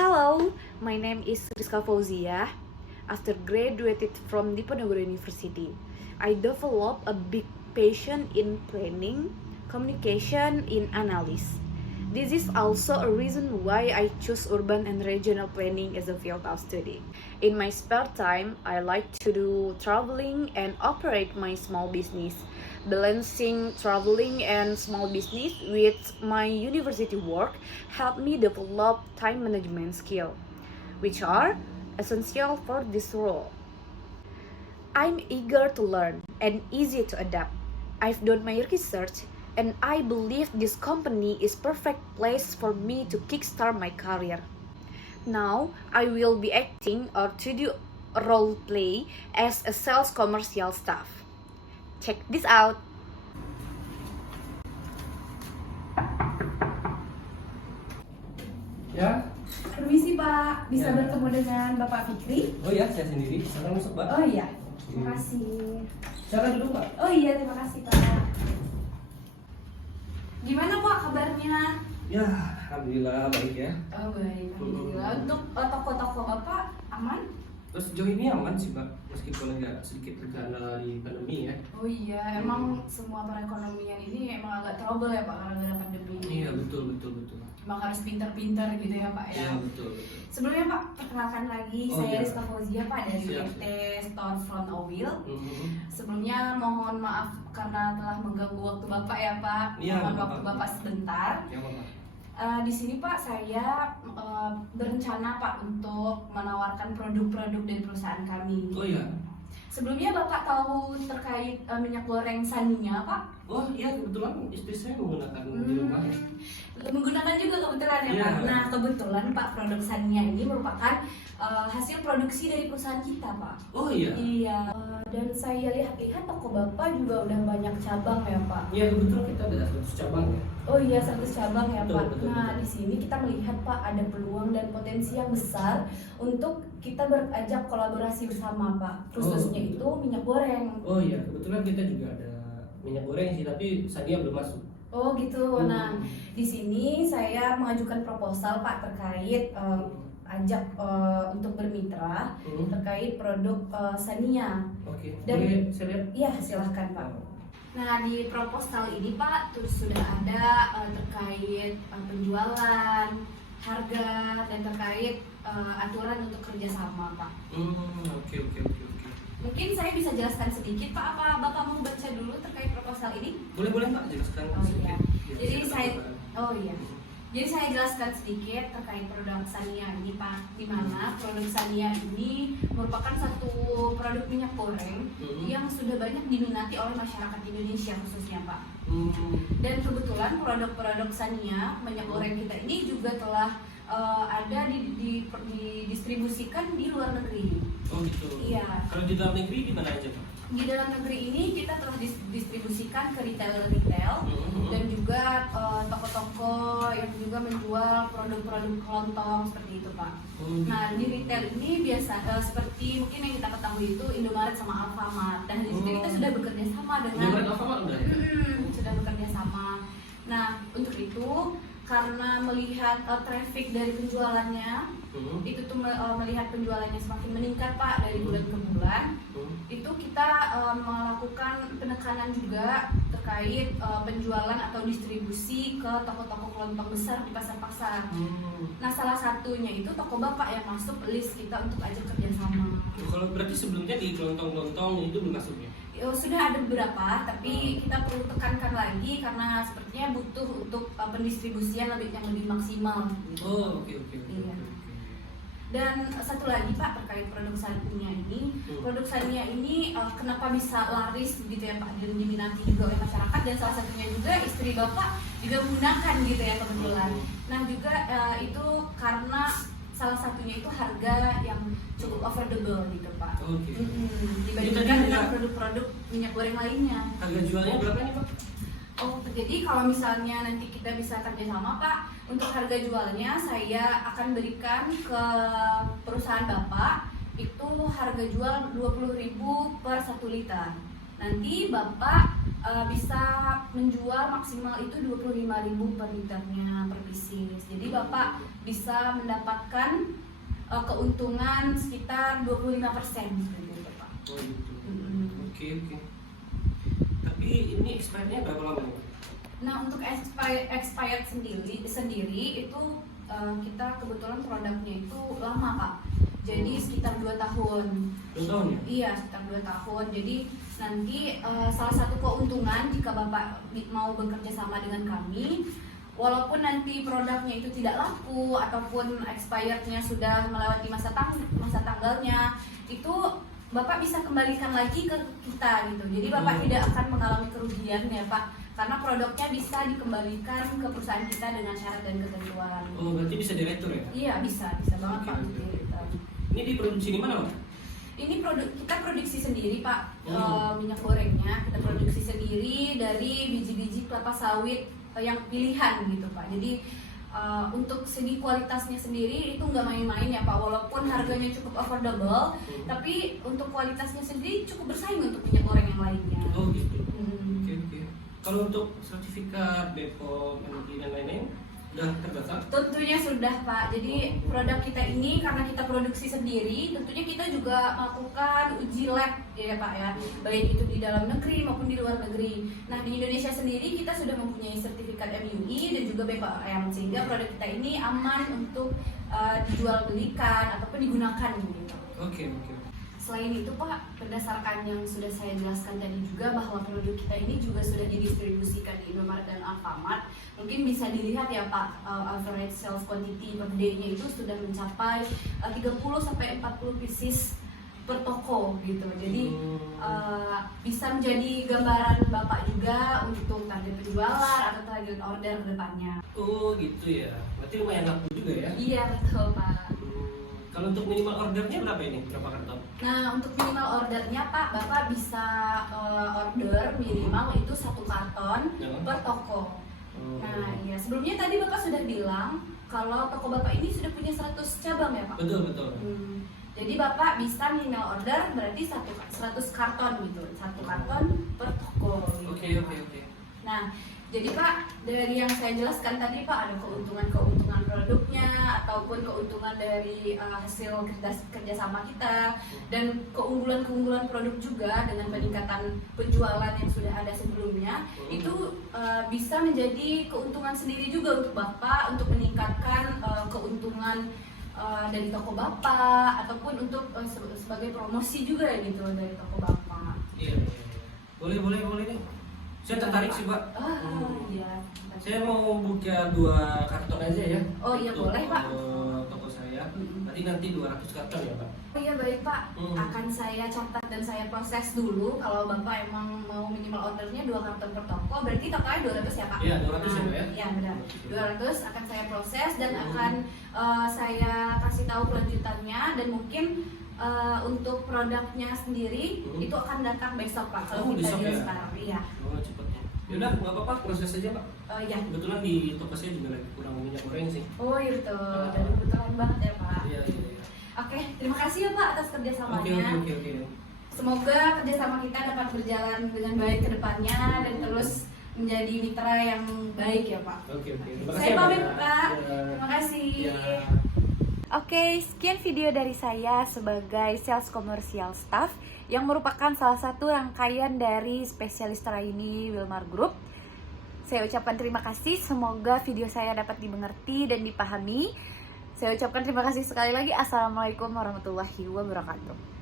Hello, my name is Rizka Fauzia. After graduated from Diponegoro University, I developed a big passion in planning, communication, in analysis. This is also a reason why I choose urban and regional planning as a field of study. In my spare time, I like to do traveling and operate my small business. Balancing traveling and small business with my university work helped me develop time management skill, which are essential for this role. I'm eager to learn and easy to adapt. I've done my research and I believe this company is perfect place for me to kickstart my career. Now, I will be acting or to do a role play as a sales commercial staff. Check this out. Ya. Permisi Pak, bisa Ya. bertemu dengan Bapak Fikri? Oh ya, saya sendiri. Silakan masuk, Pak. Oh iya, terima kasih. Silakan duduk, Pak. Oh iya, terima kasih Pak. Gimana Pak kabarnya? Ya, alhamdulillah baik ya. Oh baik, alhamdulillah. Untuk toko-toko Bapak aman? Terus sejauh ini aman sih, Pak, meskipun agak sedikit terkendala di pandemi ya. Oh iya, emang semua perekonomian ini emang agak trouble ya Pak karena pandemi. Iya, betul. Emang harus pintar-pintar gitu ya Pak ya. Iya, betul. Sebelumnya Pak, perkenalkan lagi, Oh, saya iya. Rizka Fauzia Pak dari Siap. PT Storefront Obil. Mhm. Sebelumnya mohon maaf karena telah mengganggu waktu Bapak ya Pak. Iya, Mohon nggak waktu apa-apa. Bapak sebentar. Ya, Pak. Di sini Pak saya berencana Pak untuk menawarkan produk-produk dari perusahaan kami. Oh iya. Sebelumnya Bapak tahu terkait minyak goreng Sania Pak? Oh iya, kebetulan istri saya menggunakan di rumah ya. Menggunakan juga kebetulan ya Iya. Pak. Nah kebetulan Pak produk Sania ini merupakan hasil produksi dari perusahaan kita Pak. Oh iya. Iya. Dan saya lihat-lihat toko Bapak juga udah banyak cabang ya Pak. Iya, kebetulan kita ada 100 cabang ya. Oh iya, 100 cabang ya Betul, Pak. betul, Nah betul. di sini kita melihat Pak ada peluang dan potensi yang besar untuk kita berajak kolaborasi bersama Pak. Khususnya itu minyak goreng. Oh iya, kebetulan kita juga ada minyak goreng sih, tapi Sania belum masuk. Oh gitu. Nah Hmm. di sini saya mengajukan proposal Pak terkait ajak untuk bermitra Hmm. terkait produk Sania. Oke. Dan- Boleh saya lihat? Iya silahkan Pak. Nah di proposal ini Pak terus sudah ada terkait penjualan, harga dan terkait aturan untuk kerjasama Pak. Oke. Mungkin saya bisa jelaskan sedikit Pak, apa Bapak mau baca dulu terkait proposal ini? Boleh Pak, jelaskan Oh, sedikit. iya. Ya, Jadi silakan, saya- Pak. Oh iya. Jadi saya jelaskan sedikit terkait produk Sania ini Pak, di mana produk Sania ini merupakan satu produk minyak goreng yang sudah banyak diminati oleh masyarakat Indonesia khususnya Pak. Dan kebetulan produk-produk Sania minyak goreng kita ini juga telah ada didistribusikan di luar negeri. Oh gitu. Iya. Kalau di dalam negeri di mana aja Pak? Di dalam negeri ini kita telah distribusikan ke retail-retail dan juga toko-toko yang juga menjual produk-produk kelontong seperti itu Pak. Nah di retail ini biasa seperti mungkin yang kita ketahui itu Indomaret sama Alfamart. Dan di situ kita sudah bekerja sama dengan Indomaret Alfamart udah ya? sudah bekerja sama. Nah untuk itu karena melihat traffic dari penjualannya itu tuh melihat penjualannya semakin meningkat Pak dari bulan ke bulan, itu kita melakukan penekanan juga terkait penjualan atau distribusi ke toko-toko kelontong besar di pasar-pasar. Nah salah satunya itu toko Bapak yang masuk list kita untuk ajak kerjasama. Kalau berarti sebelumnya di kelontong-kelontong itu belum masuk ya? Sudah ada beberapa, tapi kita perlu tekankan lagi karena sepertinya butuh untuk pendistribusian yang lebih maksimal. Gitu. Oh oke. Iya. Dan satu lagi Pak terkait produk Sania ini, produk Sania ini kenapa bisa laris gitu ya Pak dan diminati juga oleh masyarakat, dan salah satunya juga istri Bapak juga menggunakan gitu ya kebetulan. Nah juga itu karena salah satunya itu harga yang cukup affordable gitu Pak. Oke. Dibandingkan dengan produk-produk minyak goreng lainnya. Harga jualnya berapa nih Pak? Oh, jadi kalau misalnya nanti kita bisa kerjasama Pak, untuk harga jualnya saya akan berikan ke perusahaan Bapak itu harga jual 20.000 per 1 liter. nanti Bapak bisa menjual maksimal itu 25.000 per liternya per pieces. Jadi Bapak bisa mendapatkan keuntungan sekitar 25% gitu Pak. Oh gitu. Oke. Tapi ini expirednya berapa lama nih? Nah untuk expired sendiri itu kita kebetulan produknya itu lama Pak. Jadi sekitar 2 tahun. 2 tahun ya? Iya, sekitar 2 tahun. Jadi nanti salah satu keuntungan jika Bapak mau bekerja sama dengan kami, walaupun nanti produknya itu tidak laku ataupun expirednya sudah melewati masa tanggalnya, itu Bapak bisa kembalikan lagi ke kita gitu. Jadi Bapak tidak akan mengalami kerugian ya Pak, karena produknya bisa dikembalikan ke perusahaan kita dengan syarat dan ketentuan. Oh berarti bisa direktur ya? Iya bisa banget Pak. Ini diproduksi di mana Pak? Ini kita produksi sendiri Pak, minyak gorengnya kita produksi sendiri dari biji-biji kelapa sawit yang pilihan gitu Pak. Jadi untuk segi kualitasnya sendiri itu nggak main-main ya Pak, walaupun harganya cukup affordable, tapi untuk kualitasnya sendiri cukup bersaing untuk minyak goreng yang lainnya. Oh gitu. Oke. Kalau untuk sertifikat BPOM, MNC dan lain-lain udah terdaftar? Tentunya sudah Pak. Jadi produk kita ini karena kita produksi sendiri, tentunya kita juga melakukan uji lab ya Pak ya, baik itu di dalam negeri maupun di luar negeri. Nah di Indonesia sendiri kita sudah mempunyai sertifikat MUI dan juga BPOM, sehingga produk kita ini aman untuk dijual belikan ataupun digunakan gitu. Oke. Selain itu Pak, berdasarkan yang sudah saya jelaskan tadi juga bahwa produk kita ini juga sudah didistribusikan di Indomaret dan Alfamart. Mungkin bisa dilihat ya Pak, average sales quantity per day-nya itu sudah mencapai 30-40 pieces per toko gitu. Jadi bisa menjadi gambaran Bapak juga untuk target penjualan atau target order ke depannya. Oh gitu ya, berarti lumayan laku juga ya? Iya betul Pak. Kalau untuk minimal ordernya berapa ini? Berapa karton? Nah untuk minimal ordernya Pak, Bapak bisa order minimal itu 1 karton per toko. Nah ya, sebelumnya tadi Bapak sudah bilang kalau toko Bapak ini sudah punya 100 cabang ya Pak? Betul. Jadi Bapak bisa minimal order berarti 100 karton gitu, 1 karton per toko gitu. Oke. Nah jadi Pak, dari yang saya jelaskan tadi Pak, ada keuntungan produknya ataupun keuntungan dari hasil kerjasama kita, dan keunggulan produk juga dengan peningkatan penjualan yang sudah ada sebelumnya, itu bisa menjadi keuntungan sendiri juga untuk Bapak untuk meningkatkan keuntungan dari toko Bapak ataupun untuk sebagai promosi juga gitu dari toko Bapak. Iya. Boleh nih. Saya tertarik sih Pak. Iya. Saya mau buka 2 karton aja ya. Oh iya boleh Pak. Toko saya. Nanti 200 karton ya Pak. Oh iya baik Pak. Akan saya catat dan saya proses dulu. Kalau Bapak emang mau minimal ordernya 2 karton per toko, berarti totalnya 200 ya Pak? Iya 200 ya Pak ya. Iya benar. 200 akan saya proses dan akan saya kasih tahu kelanjutannya, dan mungkin untuk produknya sendiri itu akan datang besok Pak. Kalau kita besok ya? sekarang, iya. Oh cepetnya. Yaudah nggak apa-apa, proses aja Pak. Iya. Kebetulan di toko saya juga lagi kurang minyak goreng sih. Oh iya betul. Dan kebetulan banget ya Pak. Iya. Oke, terima kasih ya Pak atas kerjasamanya. Oke. Semoga kerjasama kita dapat berjalan dengan baik ke depannya dan terus menjadi mitra yang baik ya Pak. Oke. Terima kasih Saya ya, pamit Pak. Pak. Ya. Terima kasih. Ya. Oke, sekian video dari saya sebagai sales komersial staff yang merupakan salah satu rangkaian dari spesialis trainee Wilmar Group. Saya ucapkan terima kasih, semoga video saya dapat dimengerti dan dipahami. Saya ucapkan terima kasih sekali lagi. Assalamualaikum warahmatullahi wabarakatuh.